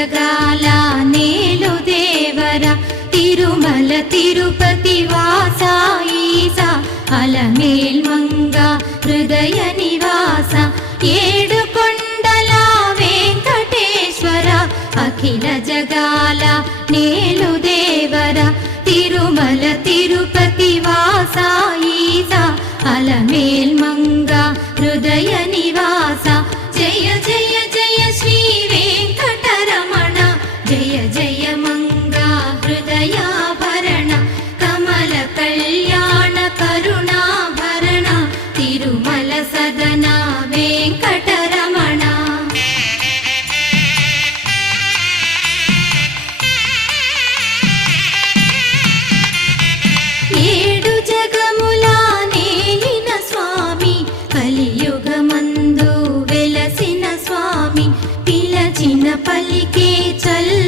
జగాల నేలు దేవర తిరుమల తిరుపతి వాస ఈసా అలమేల్ మంగ హృదయ నివాస ఏడు కొండల వెంకటేశ్వర అఖిల జగాల నేలు దేవర తిరుమల తిరుపతి వాస ఈసా అలమేల్ మంగ హృదయ నివాస జయ జయ జయ శ్రీ వెంకటరమణ జయ జయ మంగ హృదయాభరణ కమల కళ్యాణ కరుణాభరణ తిరుమల సదన వెంకటరమణ. ఏడు జగముల నేలిన స్వామి కలియుగమందు వెలసిన స్వామి పిలచిన పలికే చల్ల